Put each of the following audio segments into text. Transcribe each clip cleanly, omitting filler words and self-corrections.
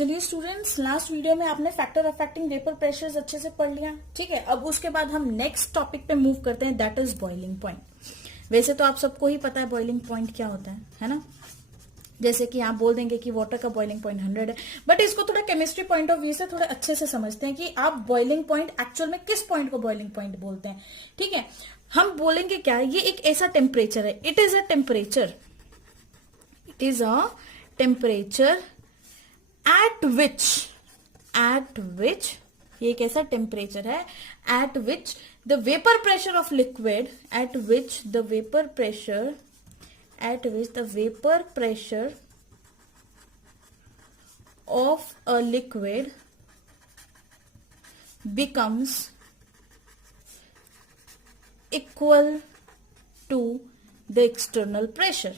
चलिए students, last video में आपने फैक्टर अफेक्टिंग वेपर प्रेशर्स अच्छे से पढ़ लिया, ठीक है। अब उसके बाद हम नेक्स्ट टॉपिक पे मूव करते हैं, दैट इज बॉइलिंग पॉइंट। वैसे तो आप सबको ही पता है बॉइलिंग पॉइंट क्या होता है ना। जैसे कि आप बोल देंगे कि वाटर का बॉइलिंग पॉइंट 100 है, बट इसको थोड़ा केमिस्ट्री पॉइंट ऑफ व्यू से थोड़ा अच्छे से समझते हैं कि आप बॉइलिंग पॉइंट एक्चुअल में किस पॉइंट को बॉइलिंग पॉइंट बोलते हैं, ठीक है। हम बोलेंगे क्या, ये एक ऐसा टेम्परेचर है, it is a temperature, it is a temperature at which ये एक ऐसा टेम्परेचर है at which the vapor pressure of liquid at which the vapor pressure of a liquid becomes equal to the external pressure।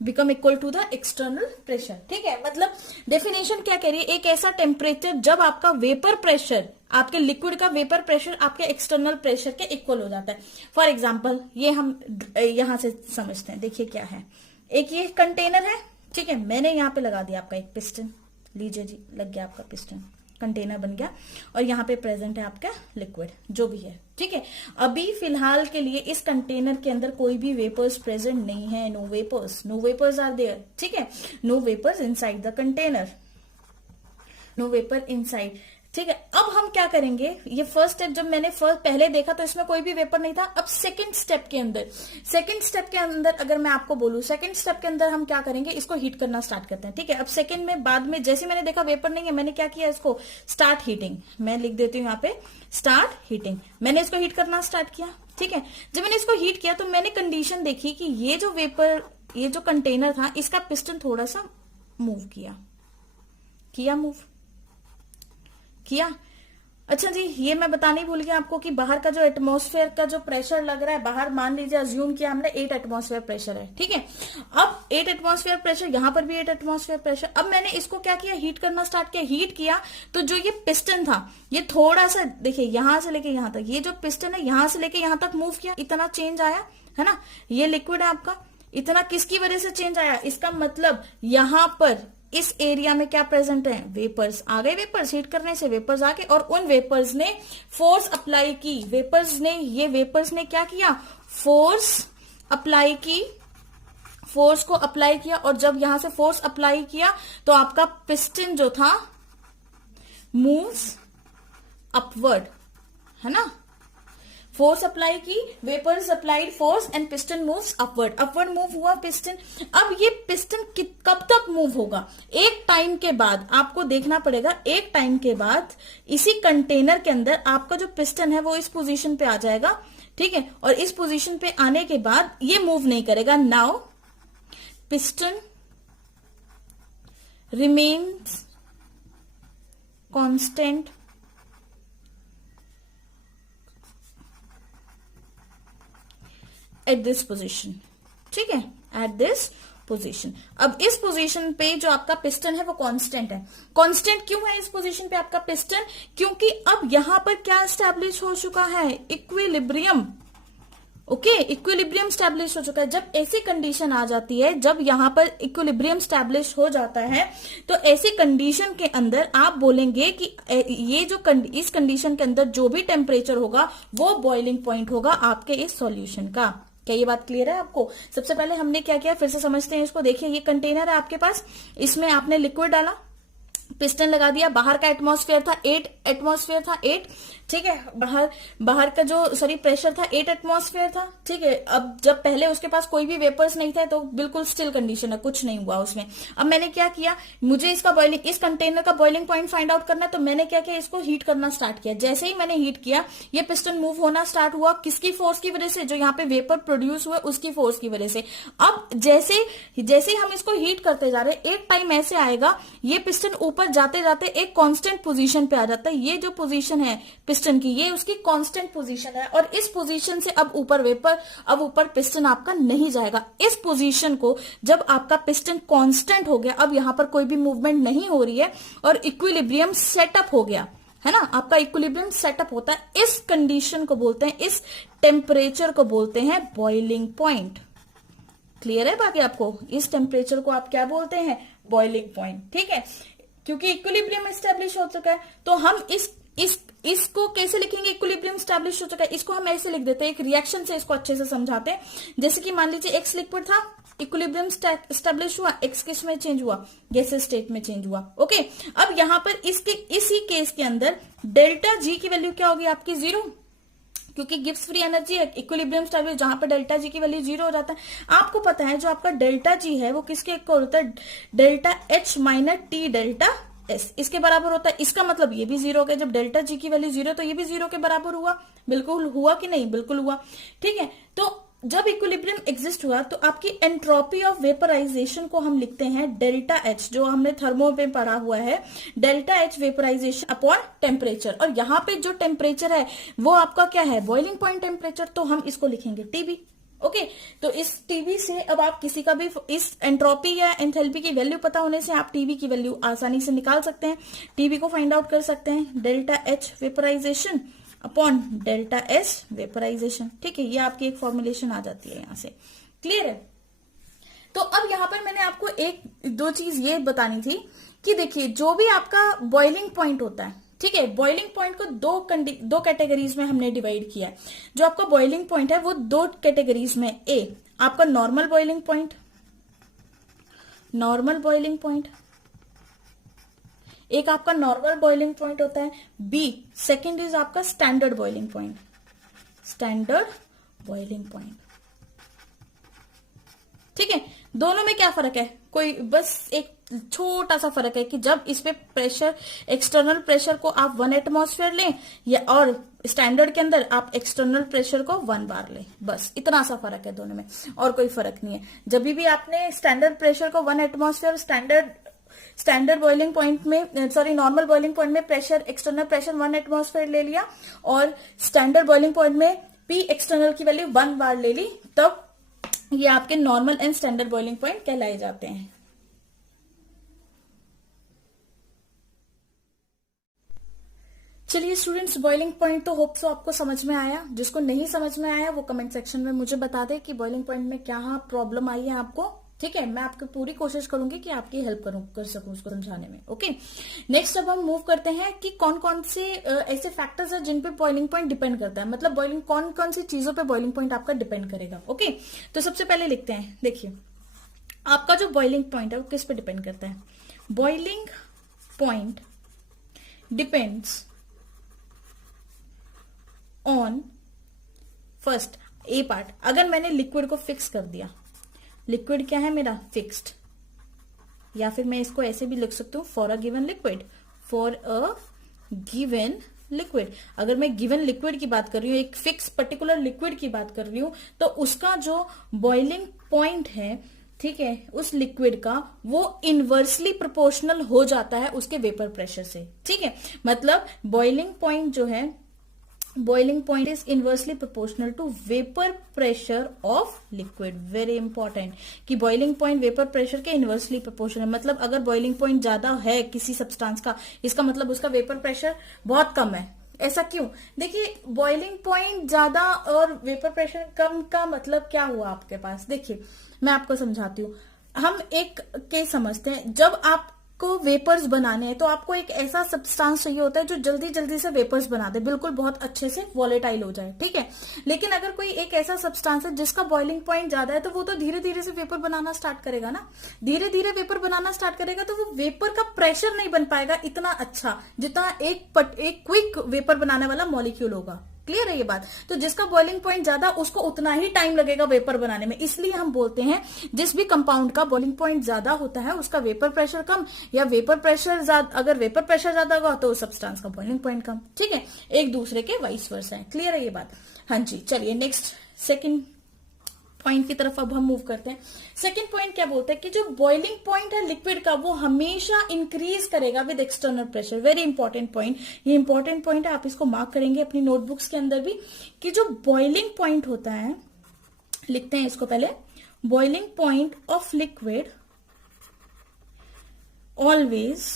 Become equal to the external pressure, ठीक है। मतलब definition क्या कह रही है, एक ऐसा टेम्परेचर जब आपका वेपर प्रेशर, आपके लिक्विड का वेपर प्रेशर आपके एक्सटर्नल प्रेशर के इक्वल हो जाता है। फॉर एग्जांपल ये हम यहां से समझते हैं, देखिए क्या है, एक ये कंटेनर है, ठीक है। मैंने यहां पे लगा दिया आपका एक पिस्टन, लीजिए जी, लग गया आपका पिस्टन, कंटेनर बन गया, और यहाँ पे प्रेजेंट है आपका लिक्विड जो भी है, ठीक है। अभी फिलहाल के लिए इस कंटेनर के अंदर कोई भी वेपर्स प्रेजेंट नहीं है, नो वेपर्स आर देयर, ठीक है, no vapours inside the container, no vapour inside, ठीक है। अब हम क्या करेंगे, ये फर्स्ट स्टेप जब मैंने पहले देखा तो इसमें कोई भी वेपर नहीं था। अब सेकंड स्टेप के अंदर अगर मैं आपको बोलूं, सेकंड स्टेप के अंदर हम क्या करेंगे, इसको हीट करना स्टार्ट करते हैं, ठीक है। अब सेकंड में बाद में जैसे मैंने देखा वेपर नहीं है, मैंने क्या किया, इसको स्टार्ट हीटिंग, मैं लिख देती हूँ यहाँ पे स्टार्ट हीटिंग, मैंने इसको हीट करना स्टार्ट किया, ठीक है। जब मैंने इसको हीट किया तो मैंने कंडीशन देखी कि ये जो वेपर, ये जो कंटेनर था, इसका पिस्टन थोड़ा सा मूव किया। अच्छा जी, ये मैं बताना ही भूल गया आपको कि बाहर का जो एटमॉस्फेयर का जो प्रेशर लग रहा है, बाहर मान लीजिए अज्यूम किया हमने 8 एटमॉस्फेयर प्रेशर है, ठीक है। अब 8 एटमॉस्फेयर प्रेशर, यहां पर भी 8 एटमॉस्फेयर प्रेशर। अब मैंने इसको क्या किया, हीट करना स्टार्ट किया। हीट किया तो जो ये पिस्टन था, ये थोड़ा सा देखिए यहां से लेके यहां तक, ये जो पिस्टन है यहां से लेके यहां तक मूव किया, इतना चेंज आया है ना। ये लिक्विड है आपका, इतना किसकी वजह से चेंज आया, इसका मतलब यहां पर इस एरिया में क्या प्रेजेंट है, वेपर्स आ गए, वेपर्स हीट करने से वेपर्स आ गए, और उन वेपर्स ने फोर्स अप्लाई की, वेपर्स ने क्या किया, फोर्स को अप्लाई किया, और जब यहां से फोर्स अप्लाई किया तो आपका पिस्टन जो था मूव्स अपवर्ड, है ना। फोर्स अप्लाई की, vapours applied force and piston moves upward move हुआ पिस्टन। अब ये पिस्टन कब तक मूव होगा, एक टाइम के बाद आपको देखना पड़ेगा, एक टाइम के बाद इसी कंटेनर के अंदर आपका जो पिस्टन है वो इस पोजीशन पे आ जाएगा, ठीक है। और इस पोजीशन पे आने के बाद ये मूव नहीं करेगा। Now piston remains constant at this position, ठीक है, एट दिस पोजीशन। अब इस पोजीशन पे जो आपका पिस्टन है वो कांस्टेंट है। कांस्टेंट क्यों है इस पोजीशन पे आपका पिस्टन, क्योंकि अब यहां पर क्या स्टैब्लिश हो चुका है, इक्विलिब्रियम, ओके, इक्विलिब्रियम स्टैब्लिश हो चुका है। जब ऐसी कंडीशन आ जाती है, जब यहां पर इक्विलिब्रियम स्टैब्लिश हो जाता है, तो ऐसी कंडीशन के अंदर आप बोलेंगे कि ये जो इस कंडीशन के अंदर जो भी टेम्परेचर होगा वो बॉइलिंग पॉइंट होगा आपके इस सॉल्यूशन का। क्या ये बात क्लियर है आपको? सबसे पहले हमने क्या किया, फिर से समझते हैं इसको। देखिए ये कंटेनर है आपके पास, इसमें आपने लिक्विड डाला, पिस्टन लगा दिया, बाहर का एटमॉस्फेयर था 8, ठीक है। बाहर का जो प्रेशर था 8 एटमॉस्फेयर था, ठीक है। अब जब पहले उसके पास कोई भी वेपर्स नहीं थे तो बिल्कुल स्टिल कंडीशन है, कुछ नहीं हुआ उसमें। अब मैंने क्या किया, मुझे इस कंटेनर का बॉइलिंग पॉइंट फाइंड आउट करना है, तो मैंने क्या किया, इसको हीट करना स्टार्ट किया। जैसे ही मैंने हीट किया, ये पिस्टन मूव होना स्टार्ट हुआ, किसकी फोर्स की वजह से, जो यहाँ पे वेपर प्रोड्यूस हुआ उसकी फोर्स की वजह से। अब जैसे ही हम इसको हीट करते जा रहे, एक टाइम ऐसे आएगा, ये पिस्टन ऊपर जाते जाते एक कांस्टेंट पोजीशन पे आ जाता है। ये जो पोजीशन है पिस्टन की, ये उसकी कांस्टेंट पोजीशन है, और इस पोजीशन से अब ऊपर पिस्टन आपका नहीं जाएगा। इस पोजीशन को जब आपका पिस्टन कांस्टेंट हो गया, अब यहां पर कोई भी मूवमेंट नहीं हो रही है और इक्विलिब्रियम सेटअप हो गया, है ना, आपका इक्विलिब्रियम सेटअप होता है। इस कंडीशन को बोलते हैं, इस टेम्परेचर को बोलते हैं बॉइलिंग पॉइंट। क्लियर है बाकी आपको? इस टेम्परेचर को आप क्या बोलते हैं? बॉइलिंग पॉइंट, ठीक है। क्योंकि इक्विलिब्रियम एस्टेब्लिश हो चुका है, तो हम इसको कैसे लिखेंगे? इक्विलिब्रियम एस्टेब्लिश हो चुका है, इसको हम ऐसे लिख देते हैं, एक रिएक्शन से इसको अच्छे से समझाते हैं। जैसे कि मान लीजिए एक्स लिक्विड था, इक्विलिब्रियम एस्टेब्लिश हुआ, एक्स किस में चेंज हुआ? गैसेस स्टेट में चेंज हुआ। ओके, अब यहां पर इसी केस के अंदर डेल्टा जी की वैल्यू क्या होगी आपकी? 0, क्योंकि गिब्स फ्री एनर्जी है। इक्विलिब्रियम स्टेबल जहां पर डेल्टा जी की वैल्यू 0 हो जाता है। आपको पता है जो आपका डेल्टा जी है वो किसके इक्वल होता है? Delta H minus T delta S, इसके बराबर होता है। इसका मतलब ये भी 0 हो गया। जब डेल्टा जी की वैल्यू 0 तो ये भी 0 के बराबर हुआ। बिल्कुल हुआ कि नहीं? बिल्कुल हुआ, ठीक है। तो जब इक्विलिब्रियम एग्जिस्ट हुआ तो आपकी एंट्रोपी ऑफ वेपराइजेशन को हम लिखते हैं डेल्टा एच, जो हमने थर्मो में पढ़ा हुआ है, delta H vaporisation upon temperature. और यहाँ पे जो टेम्परेचर है वो आपका क्या है? बॉइलिंग पॉइंट टेम्परेचर, तो हम इसको लिखेंगे टीबी। ओके, तो इस टीबी से अब आप किसी का भी इस एंट्रोपी या एंथैल्पी की वैल्यू पता होने से आप टीबी की वैल्यू आसानी से निकाल सकते हैं, टीबी को फाइंड आउट कर सकते हैं। Delta H vaporisation upon delta S vaporisation, ठीक है। ये आपकी एक फॉर्मुलेशन आ जाती है यहां से। क्लियर है? तो अब यहां पर मैंने आपको एक दो चीज ये बतानी थी कि देखिए जो भी आपका बॉइलिंग पॉइंट होता है, ठीक है, बॉइलिंग पॉइंट को दो कैटेगरीज में हमने डिवाइड किया है। जो आपका बॉइलिंग पॉइंट है वो 2 कैटेगरीज में, ए आपका normal boiling point, normal boiling point एक आपका नॉर्मल बॉइलिंग पॉइंट होता है। बी सेकंड इज आपका standard boiling point, standard boiling point, ठीक है। दोनों में क्या फर्क है? कोई बस एक छोटा सा फर्क है कि जब इस पे प्रेशर, एक्सटर्नल प्रेशर को आप 1 एटमॉस्फेयर लें या और स्टैंडर्ड के अंदर आप एक्सटर्नल प्रेशर को 1 बार लें, बस इतना सा फर्क है दोनों में, और कोई फर्क नहीं है। जब भी आपने स्टैंडर्ड प्रेशर को 1 एटमॉस्फेयर स्टैंडर्ड बॉइलिंग पॉइंट में, सॉरी नॉर्मल बॉइलिंग पॉइंट में प्रेशर, एक्सटर्नल प्रेशर 1 एटमॉस्फेयर ले लिया और स्टैंडर्ड बॉइलिंग पॉइंट में पी एक्सटर्नल की वैल्यू 1 बार ले ली, तब ये आपके normal and standard boiling point कहलाए जाते हैं। चलिए स्टूडेंट्स, बॉइलिंग पॉइंट तो होप सो आपको समझ में आया। जिसको नहीं समझ में आया वो कमेंट सेक्शन में मुझे बता दे कि बॉइलिंग पॉइंट में क्या प्रॉब्लम आई है आपको, ठीक है। मैं आपकी पूरी कोशिश करूंगी कि आपकी हेल्प कर सकूं उसको समझाने में। ओके, नेक्स्ट अब हम मूव करते हैं कि कौन कौन से ऐसे फैक्टर्स हैं जिन पे बॉइलिंग पॉइंट डिपेंड करता है, मतलब बॉइलिंग कौन कौन सी चीजों पे बॉइलिंग पॉइंट आपका डिपेंड करेगा। ओके, तो सबसे पहले लिखते हैं, देखिए आपका जो बॉइलिंग पॉइंट है वो किस पे डिपेंड करता है? Boiling point depends on first A part. अगर मैंने लिक्विड को फिक्स कर दिया, लिक्विड क्या है मेरा? फिक्स्ड, या फिर मैं इसको ऐसे भी लिख सकती हूँ, for a given liquid, for a given liquid. अगर मैं गिवन लिक्विड की बात कर रही हूँ, एक फिक्स पर्टिकुलर लिक्विड की बात कर रही हूं, तो उसका जो बॉइलिंग पॉइंट है, ठीक है, उस लिक्विड का वो इनवर्सली प्रोपोर्शनल हो जाता है उसके वेपर प्रेशर से, ठीक है। मतलब बॉइलिंग पॉइंट जो है, boiling point is inversely proportional to vapor pressure of liquid। very important कि boiling point vapor pressure के inversely proportional है। मतलब अगर boiling point ज्यादा है किसी सब्सटेंस का, इसका मतलब उसका वेपर प्रेशर बहुत कम है। ऐसा क्यों? देखिए बॉइलिंग पॉइंट ज्यादा और वेपर प्रेशर कम का मतलब क्या हुआ आपके पास? देखिए मैं आपको समझाती हूँ। हम एक केस समझते हैं, जब आप को वेपर्स बनाने हैं तो आपको एक ऐसा सब्सटेंस चाहिए होता है जो जल्दी जल्दी से वेपर्स बना दे, बिल्कुल बहुत अच्छे से वॉलेटाइल हो जाए, ठीक है। लेकिन अगर कोई एक ऐसा सब्सटेंस है जिसका बॉइलिंग पॉइंट ज्यादा है, तो वो तो धीरे धीरे से वेपर बनाना स्टार्ट करेगा ना, धीरे धीरे वेपर बनाना स्टार्ट करेगा, तो वो वेपर का प्रेशर नहीं बन पाएगा इतना अच्छा जितना एक क्विक वेपर बनाने वाला मॉलिक्यूल होगा। क्लियर है ये बात? तो जिसका बॉइलिंग पॉइंट ज्यादा, उसको उतना ही टाइम लगेगा वेपर बनाने में। इसलिए हम बोलते हैं जिस भी कंपाउंड का बॉइलिंग पॉइंट ज्यादा होता है उसका वेपर प्रेशर कम, या वेपर प्रेशर ज्यादा, अगर वेपर प्रेशर ज्यादा होगा तो सब्सटेंस का बॉइलिंग पॉइंट कम, ठीक है। एक दूसरे के वाइस वर्सा है। क्लियर है ये बात? हाँ जी, चलिए नेक्स्ट सेकेंड पॉइंट की तरफ अब हम मूव करते हैं। सेकंड पॉइंट क्या बोलता है कि जो बॉइलिंग पॉइंट है लिक्विड का वो हमेशा इंक्रीज करेगा with external pressure. Very important point, ये इंपॉर्टेंट पॉइंट है, आप इसको मार्क करेंगे अपनी नोटबुक्स के अंदर भी, कि जो बॉइलिंग पॉइंट होता है, लिखते हैं इसको पहले, boiling point of liquid always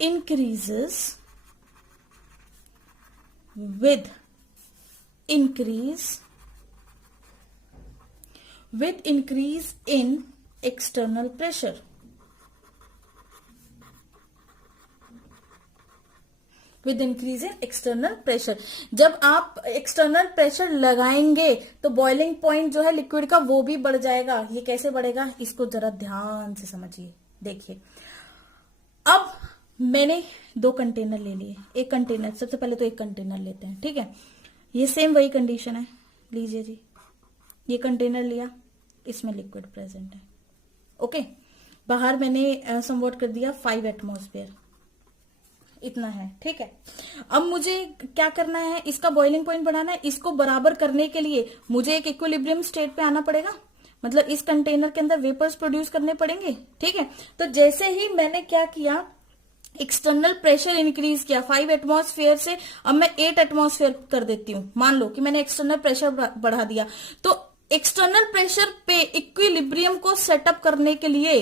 increases with increase with increase in external pressure. With increase in external pressure, जब आप एक्सटर्नल प्रेशर लगाएंगे तो बॉइलिंग पॉइंट जो है लिक्विड का वो भी बढ़ जाएगा। ये कैसे बढ़ेगा, इसको जरा ध्यान से समझिए। देखिए, अब मैंने 2 कंटेनर ले लिए। एक कंटेनर, सबसे पहले तो एक कंटेनर लेते हैं, ठीक है। ये सेम वही कंडीशन है, लीजिए जी, ये कंटेनर लिया, इसमें लिक्विड प्रेजेंट है, ओके। बाहर मैंने समवॉट कर दिया 5 एटमॉस्फेयर, इतना है, ठीक है। अब मुझे क्या करना है, इसका बॉइलिंग पॉइंट बढ़ाना है। इसको बराबर करने के लिए मुझे एक इक्विलिब्रियम स्टेट पे आना पड़ेगा, मतलब इस कंटेनर के अंदर वेपर्स प्रोड्यूस करने पड़ेंगे, ठीक है। तो जैसे ही मैंने क्या किया, एक्सटर्नल प्रेशर इंक्रीज किया 5 एटमॉस्फेयर से, अब मैं 8 एटमॉस्फेयर कर देती हूं। मान लो कि मैंने एक्सटर्नल प्रेशर बढ़ा दिया, तो एक्सटर्नल प्रेशर पे इक्विलिब्रियम को सेटअप करने के लिए,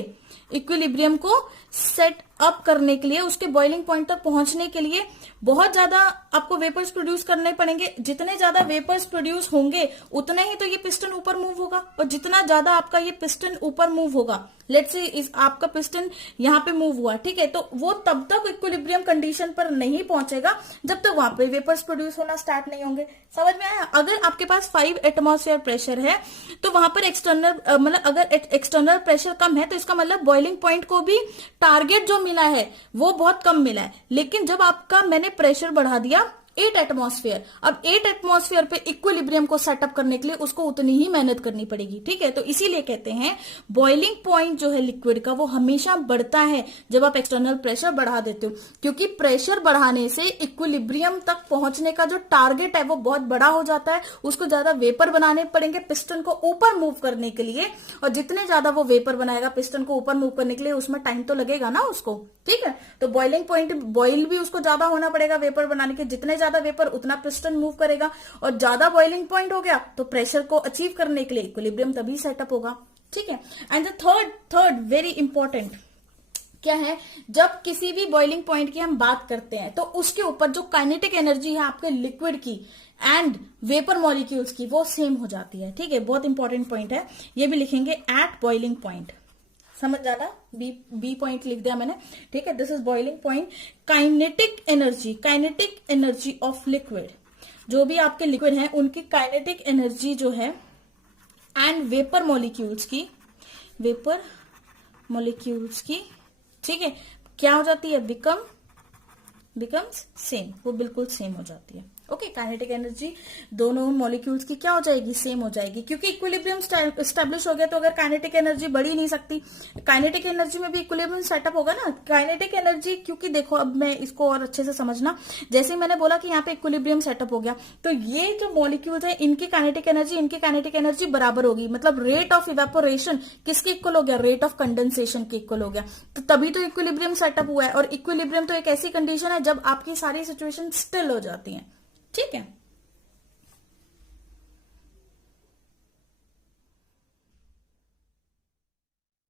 इक्विलिब्रियम को सेट अप करने के लिए, उसके बॉइलिंग पॉइंट तक पहुंचने के लिए बहुत ज्यादा आपको वेपर्स प्रोड्यूस करने पड़ेंगे। जितने ज्यादा वेपर्स प्रोड्यूस होंगे उतने ही तो ये पिस्टन ऊपर मूव होगा, और जितना ज्यादा आपका ये पिस्टन ऊपर मूव होगा, लेट्स से इस आपका पिस्टन यहाँ पे मूव हुआ, ठीक है, तो वो तब तक इक्विलिब्रियम कंडीशन पर नहीं पहुंचेगा जब तक वहां पे वेपर्स प्रोड्यूस होना स्टार्ट नहीं होंगे। समझ में आया? अगर आपके पास 5 एटमॉस्फेयर प्रेशर है तो वहां पर एक्सटर्नल मतलब अगर एक्सटर्नल प्रेशर कम है तो इसका मतलब बॉइलिंग पॉइंट को भी टारगेट जो मिला है वो बहुत कम मिला है। लेकिन जब आपका मैंने प्रेशर बढ़ा दिया 8 एटमॉस्फेयर, अब 8 एटमॉस्फेयर पे इक्विलिब्रियम को सेटअप करने के लिए उसको उतनी ही मेहनत करनी पड़ेगी, ठीक है। तो इसीलिए कहते हैं बॉइलिंग पॉइंट जो है लिक्विड का वो हमेशा बढ़ता है जब आप एक्सटर्नल प्रेशर बढ़ा देते हो, क्योंकि प्रेशर बढ़ाने से इक्विलिब्रियम तक पहुंचने का जो टारगेट है वो बहुत बड़ा हो जाता है। उसको ज्यादा वेपर बनाने पड़ेंगे पिस्टन को ऊपर मूव करने के लिए, और जितने ज्यादा वो वेपर बनाएगा पिस्टन को ऊपर मूव करने के लिए उसमें टाइम तो लगेगा ना उसको, ठीक है। तो बॉइलिंग पॉइंट बॉइल भी उसको ज्यादा होना पड़ेगा वेपर बनाने के, जितने ज्यादा वेपर उतना पिस्टन मूव करेगा, और ज्यादा बॉइलिंग पॉइंट हो गया तो प्रेशर को अचीव करने के लिए इक्विलिब्रियम तभी सेटअप होगा, ठीक है। And the third very important क्या है, जब किसी भी बॉइलिंग पॉइंट की हम बात करते हैं तो उसके ऊपर जो काइनेटिक एनर्जी है आपके लिक्विड की एंड वेपर मॉलिक्यूल्स की वो सेम हो जाती है, ठीक है। बहुत इंपॉर्टेंट पॉइंट है, ये भी लिखेंगे एट बॉइलिंग पॉइंट, समझ जाना, बी पॉइंट लिख दिया मैंने, ठीक है। This is boiling point. Kinetic energy of liquid, जो भी आपके लिक्विड हैं उनकी काइनेटिक एनर्जी जो है एंड वेपर मॉलिक्यूल्स की, ठीक है, क्या हो जाती है, बिकम्स सेम, वो बिल्कुल सेम हो जाती है, ओके। काइनेटिक एनर्जी दोनों मॉलिक्यूल्स की क्या हो जाएगी, सेम हो जाएगी, क्योंकि इक्विलिब्रियम एस्टेब्लिश हो गया। तो अगर काइनेटिक एनर्जी बढ़ ही नहीं सकती, काइनेटिक एनर्जी में भी इक्विलिब्रियम सेटअप होगा ना। काइनेटिक एनर्जी, क्योंकि देखो अब मैं इसको और अच्छे से समझना, जैसे ही मैंने बोला कि यहाँ पे इक्विलिब्रियम सेटअप हो गया, तो ये जो मॉलिक्यूल्स है इनकी काइनेटिक एनर्जी बराबर होगी, मतलब रेट ऑफ इवेपोरेशन किसके इक्वल हो गया, रेट ऑफ कंडेंसेशन के इक्वल हो गया। तो तभी तो इक्विलिब्रियम सेटअप हुआ है, और इक्विलिब्रियम तो एक ऐसी कंडीशन है जब आपकी सारी सिचुएशन स्टिल हो जाती है, ठीक है।